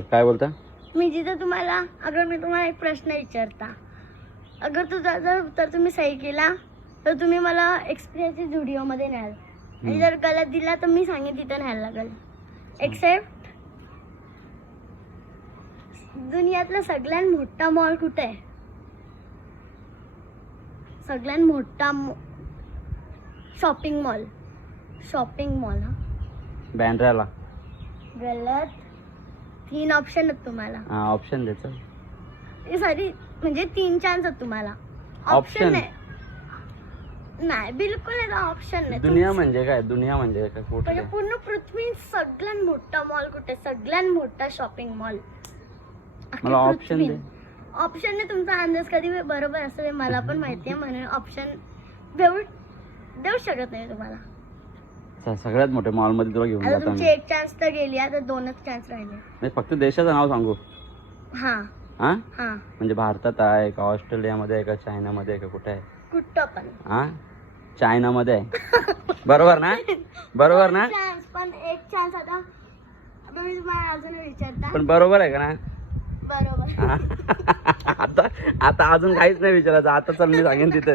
काय बोलता? मी जिथे तुम्हाला अगर मी तुम्हाला एक प्रश्न विचारता, अगर तुझा जर उत्तर तुम्ही सही केला तर तुम्ही मला एक्सप्रेसच्या स्टुडिओमध्ये न्याल आणि जर गलत दिला तर मी सांगेन तिथे न्यायला लागेल. एक्सेप्ट दुनियातला सगळ्यात मोठा मॉल कुठे आहे? सगळ्यात मोठा शॉपिंग मॉल. Shopping mall. हा बँड्राला. गलत. 3 ऑप्शन आहेत तुम्हाला. हा ऑप्शन द्यायचं. हे सारी म्हणजे 3 चान्स आहेत तुम्हाला. ऑप्शन नाही बिलकुल नाही ऑप्शन नाही. दुनिया म्हणजे काय? दुनिया म्हणजे काय? कुठे? म्हणजे पूर्ण पृथ्वी सगळ्यात मोठा मॉल कुठे? सगळ्यात मोठा शॉपिंग मॉल. मला ऑप्शन दे. ऑप्शन ने तुमचा अंदाज कधी बरोबर असतो हे मला पण माहिती आहे, म्हणून ऑप्शन देऊ शकत नाही तुम्हाला. सगळ्यात मोठ्या मॉल मध्ये तुला घेऊन आता जातो तुमची मी. 1 चान्स तर गेली, आता 2च चान्स राहिले. नाही फक्त देशाचं नाव सांगू. हा हा हा म्हणजे भारतात आहे का, ऑस्ट्रेलियामध्ये आहे का, चायनामध्ये आहे का, कुठे आहे? कुठं पण. हा चायनामध्ये आहे. बरोबर ना? बरोबर ना? चान्स पण 1 चान्स. आता मी तुम्हाला अजून विचारता. पण बरोबर आहे का ना? बरोबर. आता आता अजून काहीच नाही विचारायचं. आता चल मी सांगेन तिथे.